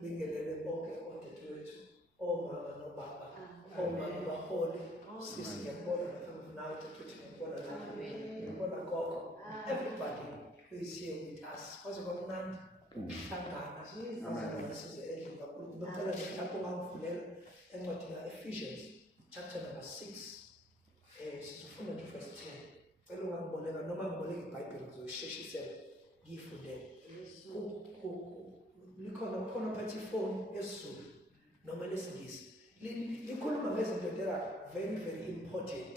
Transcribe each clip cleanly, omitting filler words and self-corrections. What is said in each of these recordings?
bingelele bonke odadewethu, omama nobaba, omama nobaholi, sisi ngiyakubona nawe dadewethu ngiyakubona nawe, ngiyakubona gogo, everybody who is here with us. Kwaze kwamnandi hlangana size endlini kakhulu. Ngicela nje lapho ungangivulela encwadini Ephesians chapter number 6. Sizofunda nje verse 10. Cela ungangiboleka noma ngiboleka iBhayibheli ngizoyisheshisela ngiyifundele. Likhona khona phethi phone esiZulu noma lesingisi. Likhuluma ngezinto that are very very important.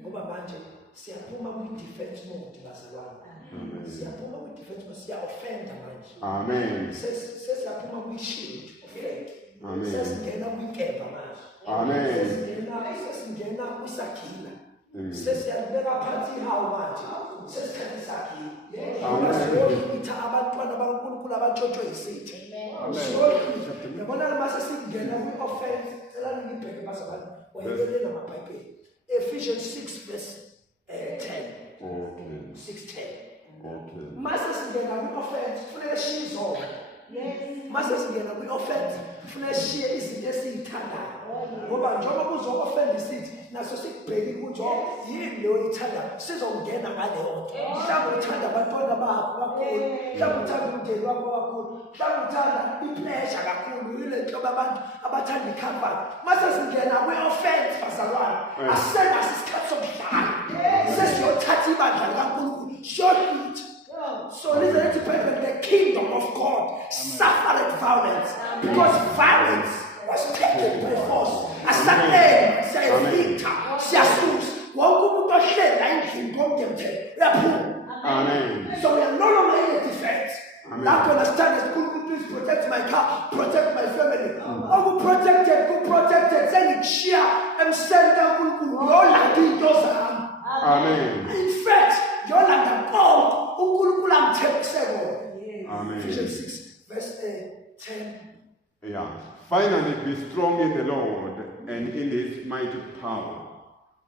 Ngoba manje siyaphuma kwi-defense mode bazalwane. Siyaphuma kwi-defense mode, siya-offenda manje. Amen. Sesiyaphuma kwi-shield of faith. Amen. Sesingena kwinkemba manje. Amen. Sesingena kwisagila. Sesiyabeka phansi ihawu manje. Sesikhathi isagila. Siyoyitha abantwana bakaNkulunkulu abatshotshwe yisitha. Yabona mase singena kwi-offense. Cela ngibheke bazalwane. Wayelele namabhayibheli. Ephesians 6 verse 10. Okay. 6:10. Okay. Mase singena kwi-offense kufanele shiye izona. Mase singena kwi-offense kufanele shiye izinto esizithandayo. Ngoba njengoba kuzo-offend isithi naso sikubheke ukuthi yini leyo ithandayo sizongena ngaleyo nto. Mhlawumbe uthanda abantwana bakho kakhulu, mhlawumbe uthanda umndeni wakho kakhulu, mhlawumbe uthanda i-pleasure kakhulu, yile nto abantu abathanda ikhampani. Mase singena kwi-offense bazalwane, asisenaso isikhathi sokudlala. Sesiyothatha ibandla likaNkulunkulu siyolitha. So listen, it's important. The kingdom of God suffered violence because violence was taken by force. Amen. So we are no longer in a defense. Now to understand is good, please protect my car, protect my family. Who protected, send it share and send down good. Amen. In fact, you're like the God who could Amen. Ephesians 6, verse 10. Yeah. Finally, be strong in the Lord and in His mighty power.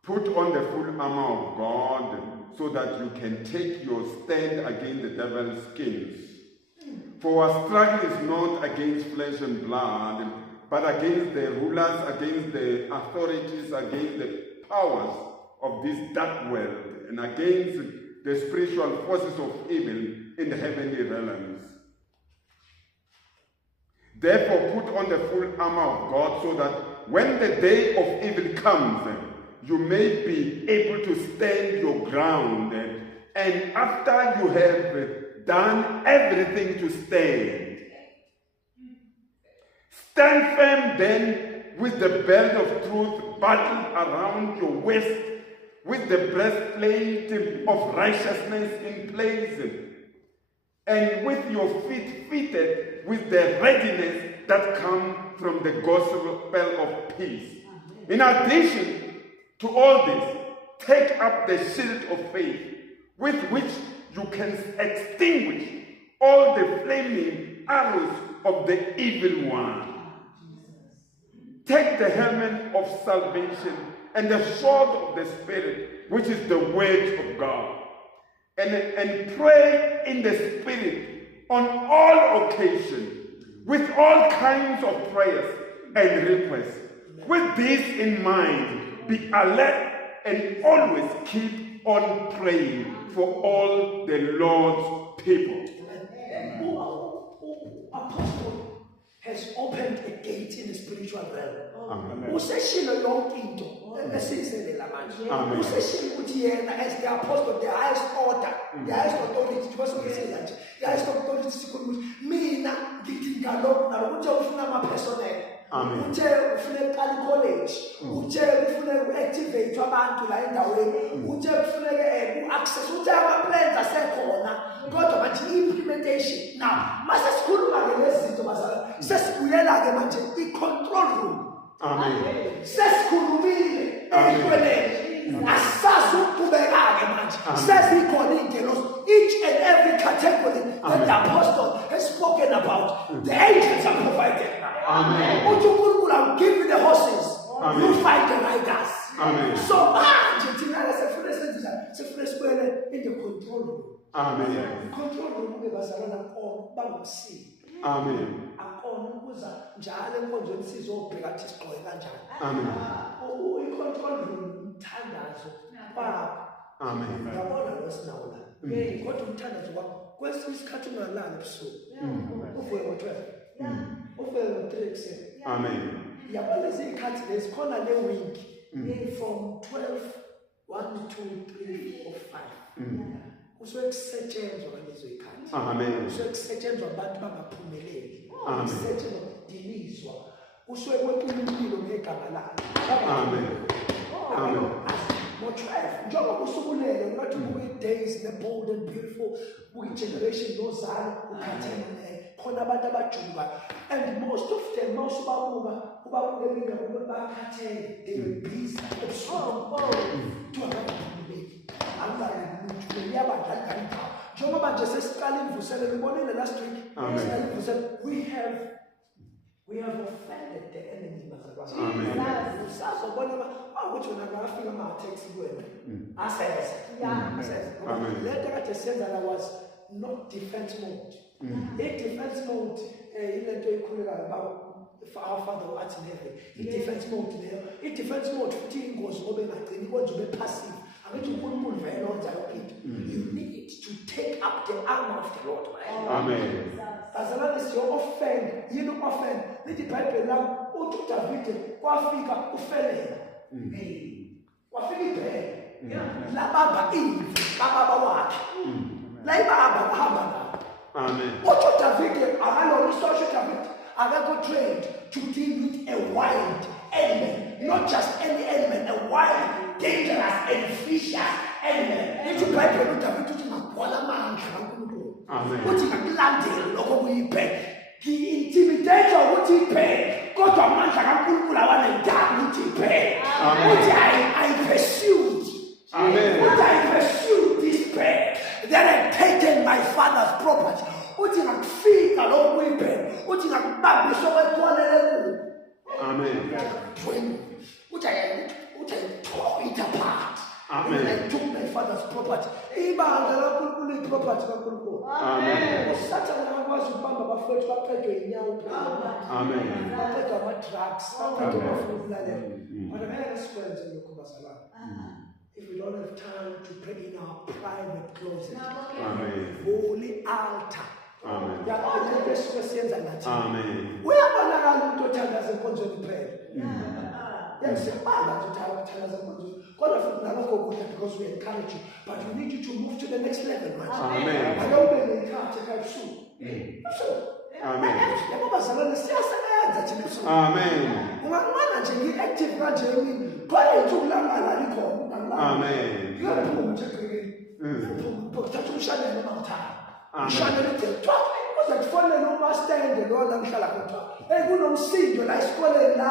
Put on the full armor of God so that you can take your stand against the devil's schemes. For our struggle is not against flesh and blood, but against the rulers, against the authorities, against the powers of this dark world, and against the spiritual forces of evil in the heavenly realms. Therefore, put on the full armor of God so that when the day of evil comes, you may be able to stand your ground. And after you have done everything to stand, stand firm then with the belt of truth buckled around your waist, with the breastplate of righteousness in place, and with your feet fitted with the readiness that comes from the gospel of peace. In addition to all this, take up the shield of faith, with which you can extinguish all the flaming arrows of the evil one. Take the helmet of salvation and the sword of the Spirit, which is the word of God. And pray in the Spirit on all occasions, with all kinds of prayers and requests. With this in mind, be alert and always keep on praying for all the Lord's people. Apostle has opened a gate in the spiritual realm. Amen. As the apostle, the highest order, the highest authority, the highest authority, mina ngidinga lokho nalokuthi ufuna ama-personnel. Uthe ufuna college, uthe ufuna uku-activate abantu la endaweni, uthe kufuneke u-access, uthe ama-plans asekhona, kodwa manje i-implementation. Now, mase sikhuluma-ke lezi zinto bazalwane, sesibuyela-ke manje i-control room. Amen. Sesikhulumile ekwenele. Asazi ukuqhubeka-ke manje. Sesikhona iy'ngelosi, each and every category that the apostle has spoken about, the angels are provided now. Amen. uNkulunkulu will give you the horses. Amen. You fight the riders. Amen. So manje thina sefuna sibuyele in the control room. Amen. Control room ke bazalwana konke bangumsini. Amen. Akho khona ukuza njalo enkonzweni sizobheka ukuthi sigqoke kanjani. Amen. I-control room umthandazo wakho. Amen. Uyabona lo sinawo la. Kodwa umthandazo wakho kwesinye isikhathi ungalali ebusuku. Uvuke ngo-12. Uvuke ngo-3 ekuseni. Amen. Yabona izikhathi lezi khona le week from 12 1 2 3 4 5. Kusuke kusetshenzwa ngalezo ikhathi. Amen. Kusuke kusetshenzwa abantu bangaphumeleli. Amen. Kusetshenzwa dilizwa. Kusuke kwephula impilo ngegama lakhe. Amen. Amen. Ngo-12 njengoba usukulele ngathi ubuke days ne-bold and beautiful buke generation nozalo ukhathele khona abantu abajuluka and most of them mawusubabuka ubabukele bakhathele they were busy ebusuku abangaphumeleli angalalela yabadlali kanjalo njengoba nje sesiqala imvuselelo ubonile last week siqala imvuselelo we have offended the enemy bazalwane. Amen. Usazobona ukuthi wena ngafika ama-attacks kuwena asese Amen. lento kade senza la was not defense mode. I-defense mode ilento ekhulekayo our Father who art in heaven. I-defense mode leyo i-defense mode futhi ingozi ngoba engagcini ikwenza ube passive. Angithi uNkulunkulu vele onzayo phinde you need to take up the armor of the Lord. Amen. Bazalwane siyo-offend yini u-offend lithi iBhayibheli lami uthi uDavide kwafika ufelela kwafika ibhele labamba imvu kababa wakhe la ibamba bahamba ngabo. Amen. Uthi uDavide akalona isosho uDavide akekho trained to deal with a wild element, not just any element, a wild, dangerous and vicious element. Lithi iBhayibheli uDavide uthi ngakubona amandla kaNkulunkulu. Amen. Uthi ngakulandela lokho kuyibhele ngi-intimidate ukuthi ibhele kodwa amandla kaNkulunkulu awanendaba ukuthi ibhele. Uthi I pursued. Amen. Uthi I pursued this bhele that had taken my father's property. Uthi ngakufika lokho kuyibhele uthi ngakubamba isokwetholele kuwo. Amen. Uthi I tore it apart. Amen. I took my father's property. Ibandla laNkulunkulu iproperty kaNkulunkulu. Amen. Usathane akwazi ukubamba abafowethu baqedwe inyawo phela. Amen. Baqedwe ama-drugs, baqedwe amafulalela. Kodwa ngeke sikwenze lokho bazalwane. If we don't have time to pray in our private closet. Amen. Holy altar. Amen. Yaqedwe esuke siyenza ngathi. Amen. Uyabonakala umuntu othandaza enkonzweni phela. Siyabala ukuthi awathandaza enkonzweni. Kodwa futhi nalokho kuhle because we encourage you, but we need you to move to the next level manje. Amen. Akawube nekhathi ebusuku. Amen. Yabo bazalwane siyasebenza thina ebusuku. Amen. Ungaqala nje ngi-active kanje yini? Khona insuku langalali khona. Amen. Uyaphuma nje egcekeni. Uthatha umshadelo noma ngithanda. Amen. Umshadelo udetwa. Uze kufonele umastende lo la ngihlala khona. Kunomsindo la esikoleni la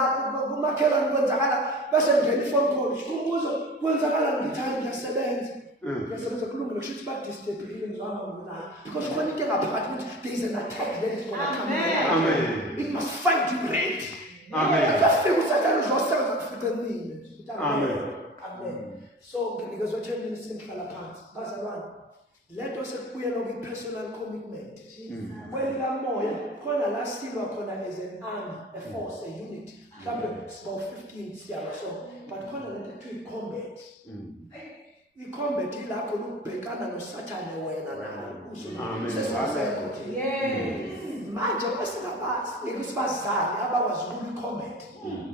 kumakhelwane kwenzakala bese ngene ifone call sikubuzo kwenzakala ngithanda ngiyasebenza. Ngiyasebenza kulungile kusho ukuthi ba-disturb feelings wami ngona. Because khona into engaphakathi ukuthi there is an attack that is going to come. Amen. It must find you ready. Amen. Akafika usathane uzosebenza kufike nini. Amen. Amen. So nginikezwe 10 minutes sihlala phansi. Bazalwane let us sekubuyela kwi-personal commitment. Kwelikamoya khona la silwa khona as an army, a force, a unit. Mhlawumbe about 15 siyaba so but khona lento ekuthiwa i-combat. I-combat ilakho lokubhekana nosathane wena naye. Amen. Manje basingabasi sibazali abakwazi ukuyicombat.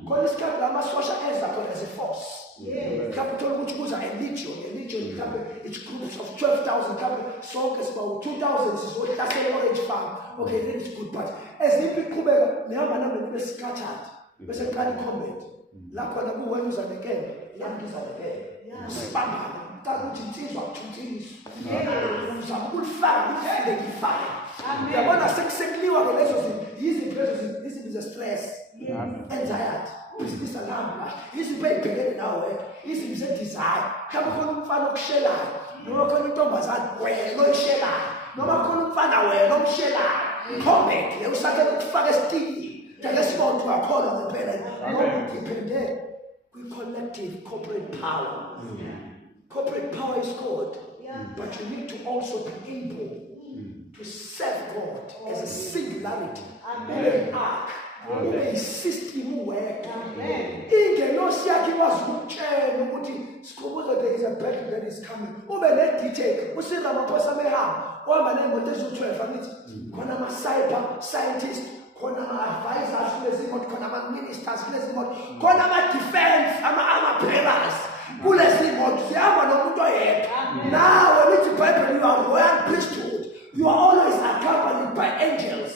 Khona isikhathi lamasosha eza khona as a force. Mhlawumbe uthola ukuthi kuza a legion mhlawumbe it's groups of 12,000 mhlawumbe sonke siba 2,000 sizohlasela orange farm. Okay, that is good, but as impi iqhubeka nihamba nami nibe scattered bese kuqala i-combat. La khona kuwena uzabekela nami ngizabekela. Sibambana mntaka ukuthi insizwa akuthuthiswa. Uzama ukulifaka ufike ngifaka. Uyabona sekusekuliwa ke lezo zinto yizipho izinto ze-stress, anxiety, business alarm, izipho ey'bhekene nawe, izipho ze-desire. Mhlawumbe khona umfana okushelayo noma khona intombazane wena oyishelayo noma khona umfana wena omshelayo. Combat le usakhela ukufaka esitini njalo sibona ungakholwa ngempela noma udiphende kwi-collective corporate power. Corporate power is good, but you need to also be able to serve God as a singularity. Ube ark. Ube system work. Ingelosi yakhe ikwazi ukutshela ukuthi sikhubuza there is a battle that is coming. Ube ne-detail. Usiza amaphosa amehamba. Uhamba nemoto eziwu-12 angithi khona ama-cyber scientists, khona ama-advisors kulezi moto, khona ama-ministers kulezi moto, khona ama-defense, ama-armor bearers kulezi moto. Sihamba nomuntu oyedwa. Nawe lithi iBhayibheli, you are royal priesthood. You are always accompanied by angels.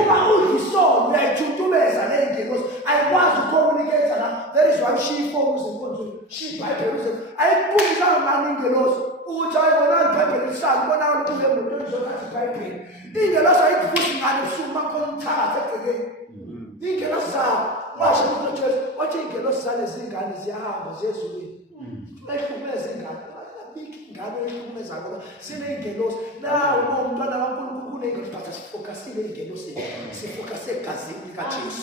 Uba uyisona uyayithuntumeza le-angels. Ayikwazi ucommunicate na. There is one she-forms enkonzweni. She-Bible ayikubizanga ngani ingelosi. Ukuthi ayibonani iBhayibheli lisala ubonakala ukuthi emotweni zokathi iBhayibheli. Ingelosi ayikuvusi ngani usuku makhona umthakathi egcekeni. Ingelosi zayo washo umuntu wathi ingelosi zalezi ngane ziyahamba ziyezulwini. Ayihlukumeza ingane. Ingane eyihlukumeza ngoba siney'ngelosi. Nawe uma umntwana kaNkulunkulu kuney'ngelosi, but sifokasile ey'ngelosini. Sifokase egazini likaJesu.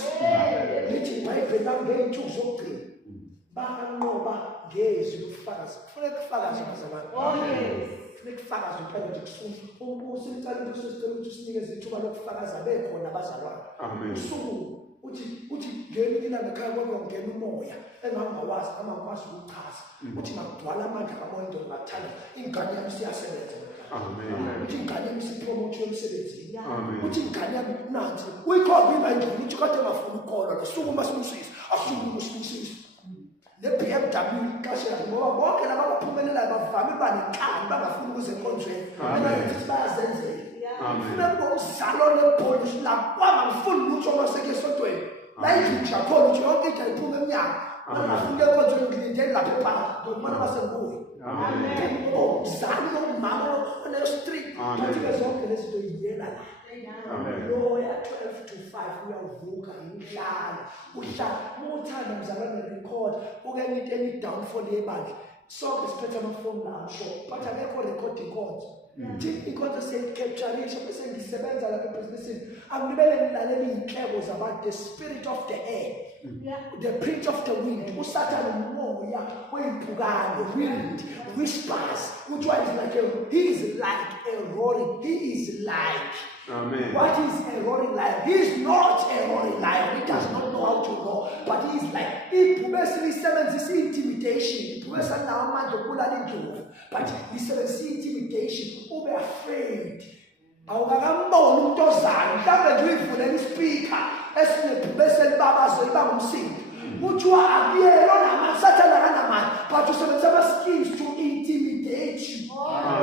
Lithi iBhayibheli ngey'nsuku zokugcina banqoba ngezwi lobufakazi. Kufanele kufakaze bazalwane. Kufanele kufakaze impela nje kusuku. Umbusi umcala ukuthi usicela ukuthi usinikeze ithuba lokufakaza bekhona bazalwane. Usuku uthi ngeni ilanga ekhaya kwakho ngena umoya engangawazi angakwazi ukuchaza. Uthi makugcwala amandla kamoya into ngathanda ingane yami siyasebenza. Uthi ingane yami sipromote emsebenzini. Uthi ingane yami nansi uyikhomba ingane uthi kade ngafuna ukukholwa losuku masimusisi asuku musisi. Ne-BMW kahle ngoba bonke laba abaphumelelayo bavame ukuba nenkani bangafuni ukuze enkonzweni. Ukuthi bayazenzela. Funa kuba umzalo lebholi lapha ngifuni ukuthi omaseke esontweni. La indlela khona ukuthi yonke into ayiphume emnyango. Bangafuni enkonzweni ngilindele lapha ephakathi ngokubona basenguwe. Umzali nomama one-street. Bathi zonke lezi zinto yiyela la. Loya 12 to 5 uyavuka imidlalo. Uhlala uthanda mzalwane record ukanye into emi-downfall yebandla. Sonke siphethe amafoni la ngisho but akekho recording calls. Inkonzo seyicapturisha bese ngisebenza lapha ebhizinisini. Angibele ngilalela iy'nhlebo zabantu, the spirit of the air, the prince of the wind. Usathane umoya wey'mpukane, wind, whispers. Which one is like he is like a roaring. He is like. Amen. What is a roaring lion? He is not a roaring lion. He does not know how to roar. But he is like, he sebenzisa intimidation. But he sebenzisa intimidation. Ube afraid. Awukakamboni umuntu ozayo. Mhlawumbe nje uyivulela ispeaker esinephubesi elibabazo libanga umsindo. Kuthiwa akuyena onamasathana kanamanje. But usebenzisa ama-schemes to intimidate you.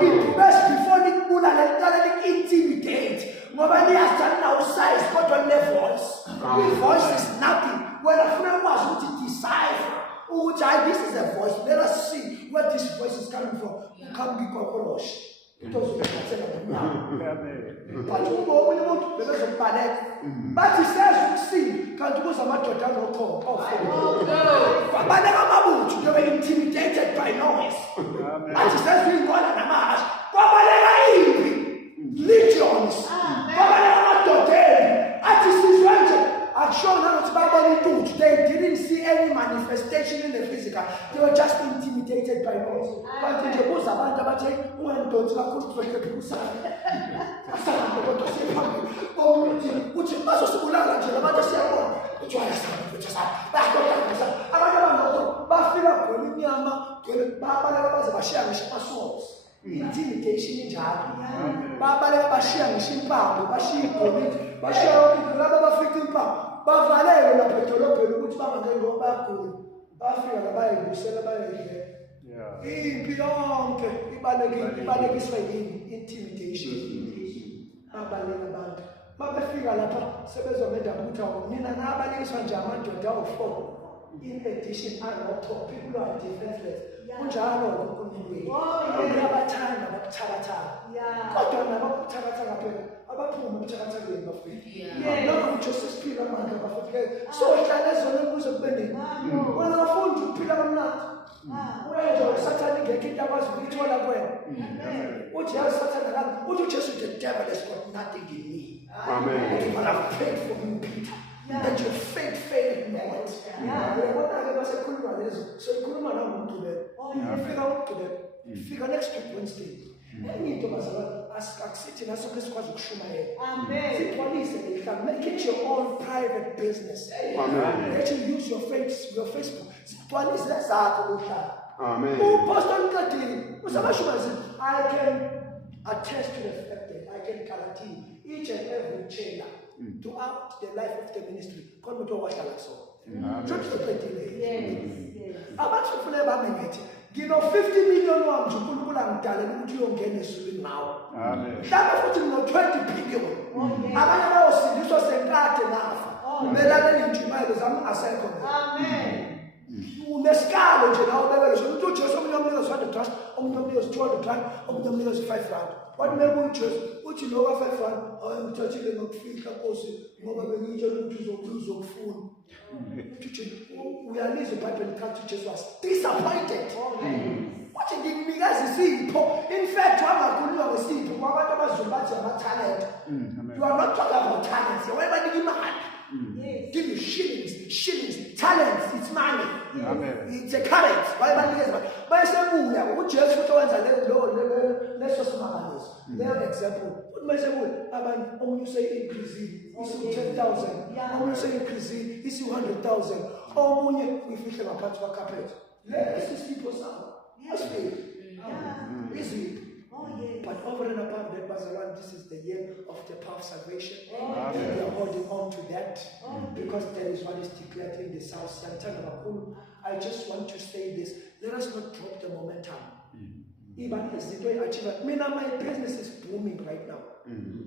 Iphubesi before likubulala liqale lik-intimidate. Ngoba liyazi nawo usize kodwa line-voice. I-voice is nothing. Wena funa ukwazi ukuthi decipher ukuthi this is a voice. Let us see where this voice is coming from. Come ngikokoloshi. Utozokuphathela ngomnyango. But uma omunye umuntu bezokubhaleka. Bathi siyeza ukusinda kanti kuze amadoda anokhomba. Kwabaleka amabutho they were intimidated by noise. Bathi siyeza uyingola namahashe. Kwabaleka impi. Legions. Kwabaleka amadodeni. Athi sizwe nje. They didn't see any manifestation in the physical. They were just intimidated by noise. But they was about to say, "When don't you have to make a people?" Which is also similar to the matter of which one is just back intimidation injalo. Baba bashiya ngishimpambo, bashiya igolide, bashiya ukuthi laba bafika impambo. Bavalele lapha edolobheni ukuthi bangangeni ngoba bayagula. Bafika labayibusela bayele. Impi yonke ibalekiswa yini intimidation. Abaleka abantu. Babefika lapha sebezomenda ukuthi nina nabalekiswa nje amadoda awu4. In addition, people are defenseless. Unjalo uNkulunkulu. Uyabathanda bakuthakathaka. Kodwa nabakuthakathaka phela abaphuma ukuthakathakeni bafika. Lokho uJesu siphila amandla bafike. So hlala ezona kuze kube nini? Wena ufunda ukuphila kamnandi. Wenza uSathane ngeke into akwazi ukuthola kuwena. Uthi yazi uSathane kanti uthi uJesu the devil has got nothing in me. Amen. But I've prayed for you, Peter. That your faith failed not. What basekhuluma lezo soyikhuluma nangomuntu le. Ifika ukugcina. Ifika next week Wednesday. enye into bazalwane akusithi naso ke sikwazi ukushumayela. Amen. Sixolise ngehlala, make it your own private business. Amen. Let you use your Facebook. Sixolise zakho ngehlala. Amen. Upost on usabashumazi, I can attest to the fact that I can guarantee each and every changer throughout the life of the ministry. Konke wahlala so. Church the Yes. abantu kufanele bamengethe. Ngino 50 million wami uNkulunkulu angidalele ukuthi uyongena ezulwini nawe. Amen. Mhlawumbe futhi ngino 20 billion. Abanye bayosindiswa senkade nafa. Belalele intshumayelo zami asekho. Amen. Unesikalo nje nawe ubekele so ukuthi uJesu omunye umnikeza 100 rand, omunye umnikeza 200 rand, omunye umnikeza 5 rand. Wathi meke uJesu uthi lo ka 5 rand awangithathile ngokufika Nkosi ngoba bengitshela ukuthi uzokufuna. Uyalizwa iBhayibheli lithi uJesu was disappointed. Wathi ngikunikeza isipho. In fact wangakhuluma ngesipho kwabantu abazulu bathi ama-talent. You are not talking about talents. You're banika imali. Give you shillings, talents, it's money. Amen. It's a current. Bayabanikeza. Bayesebuya uJesu futhi wenza leso simangaliso. Leyo example. Uthi mayesebuya abantu omunye use-increase isi-10,000, omunye use-increase isi-100,000, omunye uyifihle ngaphansi kwa-carpet. Lesi sipho sakho. Asifike. Izipho. But over and above that, Bazalwane, this is the year of the path of salvation. We are holding on to that because that is what is declared in the South. I just want to say this. Let us not drop the momentum. Even as the way I achieve, my business is booming right now.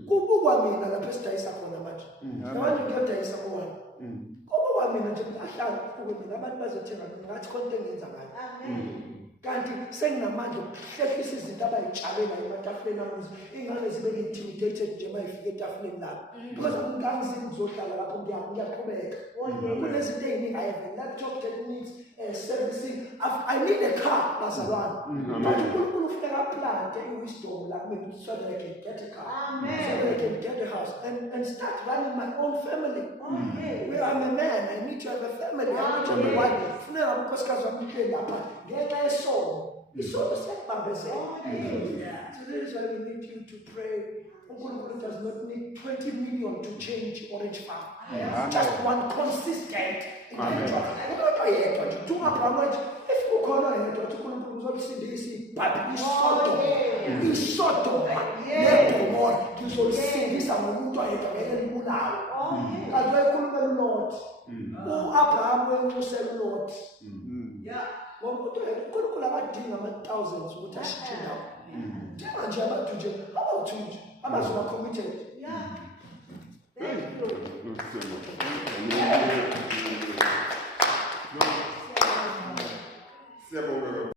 Kubuwa mina lapho sidayisa khona manje. Abantu ngiyadayisa kuwona. Kubuwa mina nje ahlala kuwe mina abantu bazothenga ngathi konke engenza ngayo. Amen. Kanti senginamandla okuhlehlisa izinto abayitshalela ematafuleni amuzi ingane zibe intimidated nje mayifika etafuleni lapho because angizini ukuzohlala lapho ngiyaqhubeka kunezinto eziningi. I have a laptop that needs servicing. I need a car, bazalwane. But uNkulunkulu ufika aplante iwisdom la kumina so that I can get a car. Amen. So that I can get a house and start running my own family. Where I'm a man, I need to have a family. I need to have a wife. Funeka unkosikazi wami uhleli lapha ngenxa yesono. Isono siyakubambezela. So this is why we need you to pray. uNkulunkulu does not need 20 million to change Orange Farm. Just one consistent individual. Umuntu oyedwa nje uAbraham wathi if ukhona yedwa uNkulunkulu uzolisindisa iBhabhili iSodoma neGomora uzolisindisa ngomuntu oyedwa ngeke libulawe. Kanti wayekhuluma uLot. uAbraham wenxusela uLot. Ngomuntu uNkulunkulu abadinga ama-thousands ukuthi ashintshe indawo. Njenga nje abantu nje about nje abazoba committed. Siyabonga.